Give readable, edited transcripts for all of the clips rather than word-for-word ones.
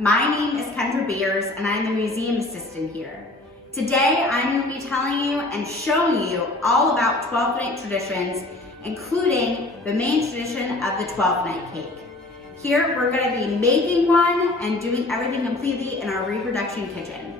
My name is Kendra Beers and I'm the museum assistant here. Today I'm going to be telling you and showing you all about 12th night traditions, including the main tradition of the 12th night cake. Here we're going to be making one and doing everything completely in our reproduction kitchen.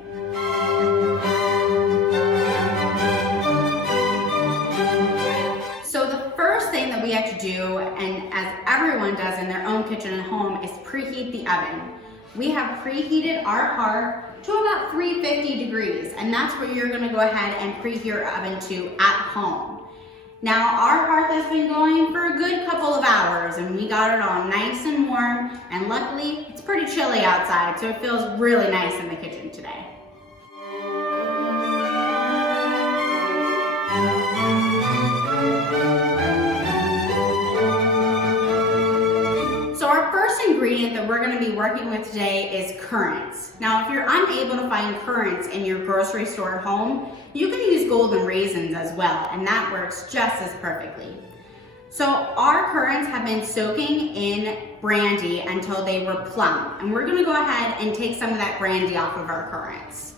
So the first thing that we have to do, and as everyone does in their own kitchen at home, is preheat the oven. We have preheated our hearth to about 350 degrees, and that's where you're going to go ahead and preheat your oven to at home. Now our hearth has been going for a good couple of hours and we got it all nice and warm, and luckily it's pretty chilly outside, so it feels really nice in the kitchen today. So our first ingredient that we're going to be working with today is currants. Now if you're unable to find currants in your grocery store at home, you can use golden raisins as well, and that works just as perfectly. So our currants have been soaking in brandy until they were plump, and we're going to go ahead and take some of that brandy off of our currants.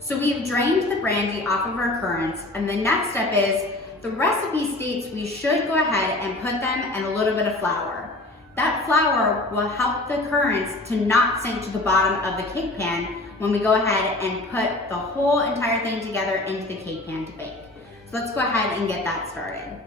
So we've drained the brandy off of our currants, and the next step is the recipe states we should go ahead and put them in a little bit of flour. That flour will help the currants to not sink to the bottom of the cake pan when we go ahead and put the whole entire thing together into the cake pan to bake. So let's go ahead and get that started.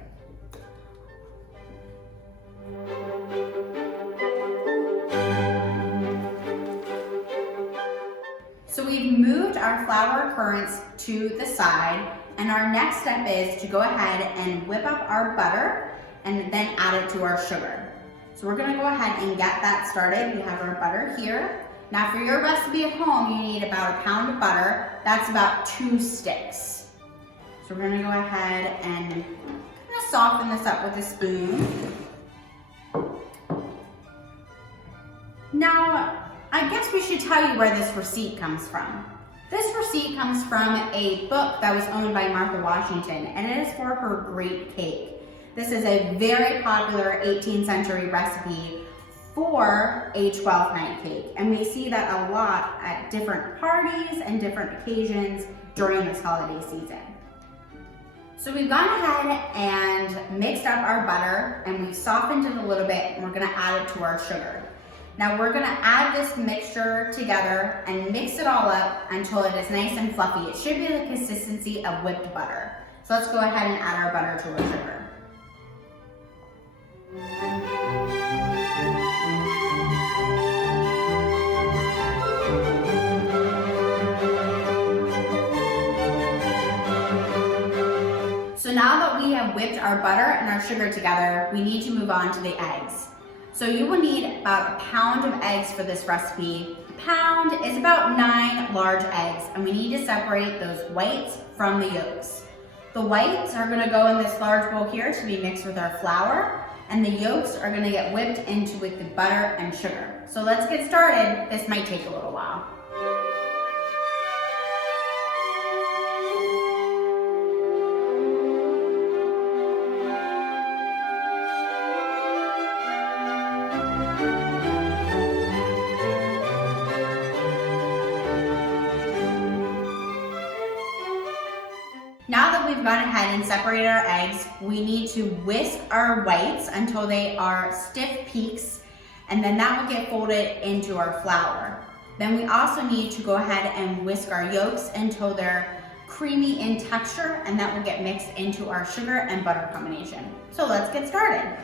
So we've moved our flour currants to the side, and our next step is to go ahead and whip up our butter and then add it to our sugar. So we're going to go ahead and get that started. We have our butter here. Now for your recipe at home, you need about a pound of butter. That's about 2 sticks. So we're going to go ahead and kind of soften this up with a spoon. Now, I guess we should tell you where this receipt comes from. This receipt comes from a book that was owned by Martha Washington, and it is for her great cake. This is a very popular 18th century recipe for a 12th night cake, and we see that a lot at different parties and different occasions during this holiday season. So we've gone ahead and mixed up our butter, and we've softened it a little bit, and we're going to add it to our sugar. Now we're going to add this mixture together and mix it all up until it is nice and fluffy. It should be the consistency of whipped butter. So let's go ahead and add our butter to our sugar. So now that we have whipped our butter and our sugar together, we need to move on to the eggs. So you will need about a pound of eggs for this recipe. A pound is about 9 large eggs, and we need to separate those whites from the yolks. The whites are going to go in this large bowl here to be mixed with our flour, and the yolks are going to get whipped into with the butter and sugar. So let's get started. This might take a little while. Now that we've gone ahead and separated our eggs, we need to whisk our whites until they are stiff peaks, and then that will get folded into our flour. Then we also need to go ahead and whisk our yolks until they're creamy in texture, and that will get mixed into our sugar and butter combination. So let's get started.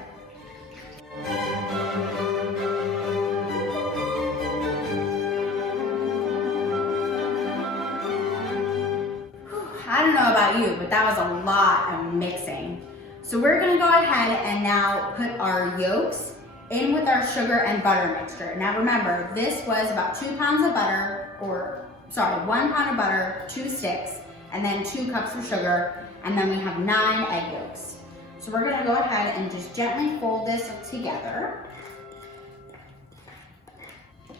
I don't know about you, but that was a lot of mixing. So we're gonna go ahead and now put our yolks in with our sugar and butter mixture. Now remember, this was about 2 pounds of butter, 1 pound of butter, 2 sticks, and then 2 cups of sugar, and then we have 9 egg yolks. So we're gonna go ahead and just gently fold this together.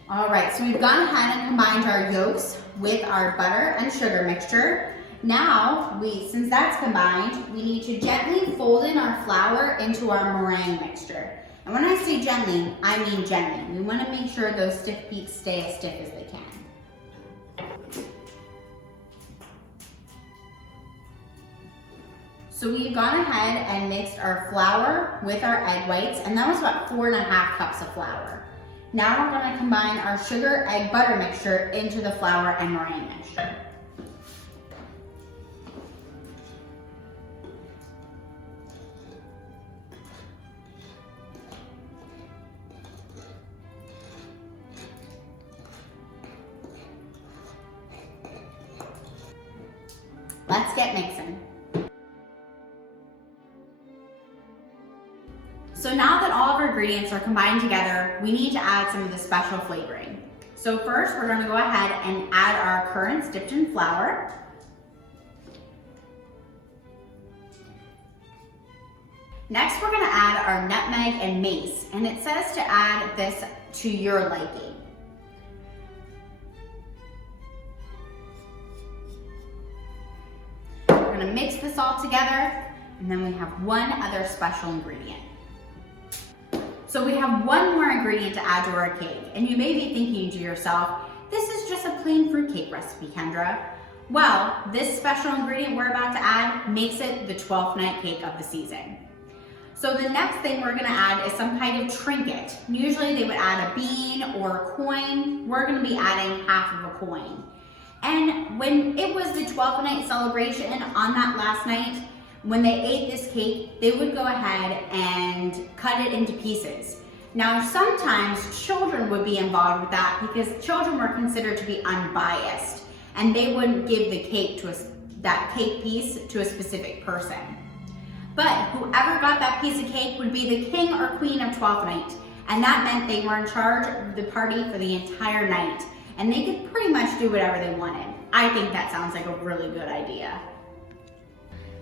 All right, so we've gone ahead and combined our yolks with our butter and sugar mixture. Now, since that's combined, we need to gently fold in our flour into our meringue mixture. And when I say gently, I mean gently. We want to make sure those stiff peaks stay as stiff as they can. So we've gone ahead and mixed our flour with our egg whites, and that was about 4.5 cups of flour. Now we're going to combine our sugar egg butter mixture into the flour and meringue mixture. Let's get mixing. So now that all of our ingredients are combined together, we need to add some of the special flavoring. So first, we're going to go ahead and add our currants dipped in flour. Next, we're going to add our nutmeg and mace, and it says to add this to your liking. We're going to mix this all together, and then we have one other special ingredient. So we have one more ingredient to add to our cake, and you may be thinking to yourself, this is just a plain fruitcake recipe, Kendra. Well, this special ingredient we're about to add makes it the 12th night cake of the season. So the next thing we're gonna add is some kind of trinket. Usually they would add a bean or a coin. We're gonna be adding half of a coin. And when it was the 12th night celebration on that last night, when they ate this cake, they would go ahead and cut it into pieces. Now, sometimes children would be involved with that because children were considered to be unbiased, and they wouldn't give the cake that cake piece to a specific person. But whoever got that piece of cake would be the king or queen of 12th night, and that meant they were in charge of the party for the entire night, and they could pretty much do whatever they wanted. I think that sounds like a really good idea.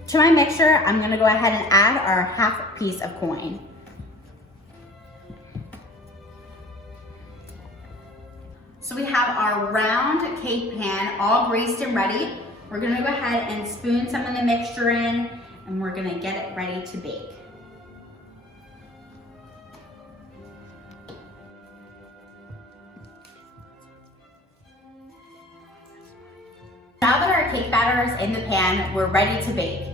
To my mixture, I'm gonna go ahead and add our half piece of coin. So we have our round cake pan all greased and ready. We're gonna go ahead and spoon some of the mixture in, and we're gonna get it ready to bake. Now that our cake batter is in the pan, we're ready to bake.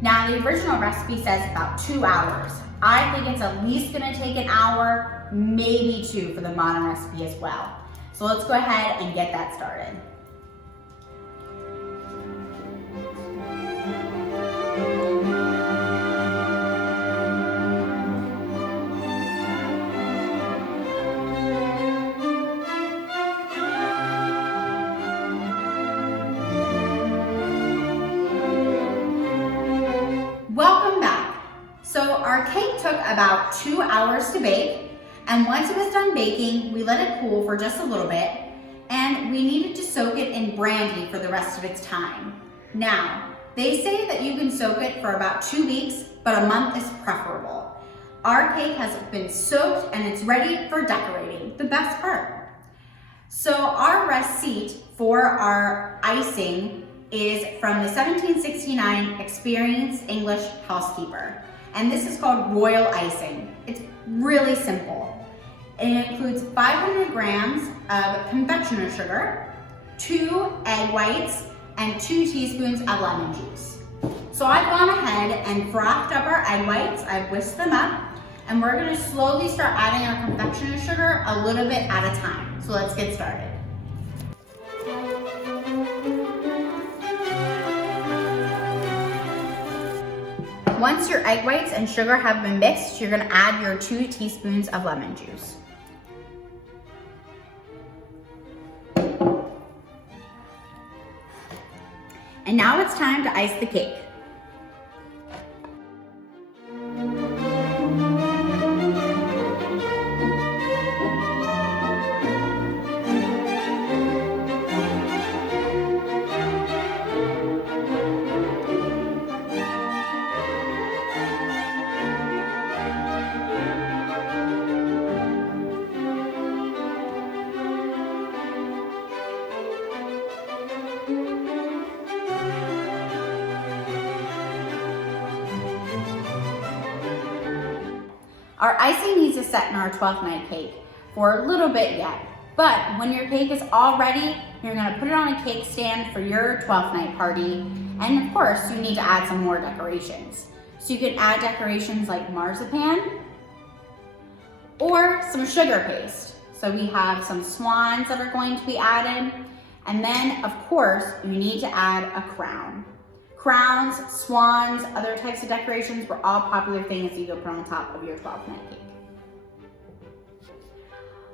Now, the original recipe says about 2 hours. I think it's at least gonna take an hour, maybe 2 for the modern recipe as well. So let's go ahead and get that started. Welcome back. So our cake took about 2 hours to bake, and once it was done baking, we let it cool for just a little bit, and we needed to soak it in brandy for the rest of its time. Now, they say that you can soak it for about 2 weeks, but a month is preferable. Our cake has been soaked and it's ready for decorating, the best part. So our receipt for our icing is from the 1769 Experienced English Housekeeper. And this is called royal icing. It's really simple. It includes 500 grams of confectioner sugar, 2 egg whites, and 2 teaspoons of lemon juice. So I've gone ahead and frothed up our egg whites. I've whisked them up, and we're gonna slowly start adding our confectioner sugar a little bit at a time. So let's get started. Once your egg whites and sugar have been mixed, you're gonna add your 2 teaspoons of lemon juice. And now it's time to ice the cake. Our icing needs to set in our 12th night cake for a little bit yet. But when your cake is all ready, you're gonna put it on a cake stand for your 12th night party. And of course, you need to add some more decorations. So you can add decorations like marzipan or some sugar paste. So we have some swans that are going to be added. And then, of course, you need to add a crown. Crowns, swans, other types of decorations were all popular things you could put on top of your 12th night cake.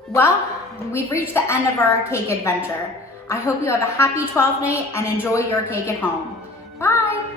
Well, we've reached the end of our cake adventure. I hope you have a happy 12th night and enjoy your cake at home. Bye!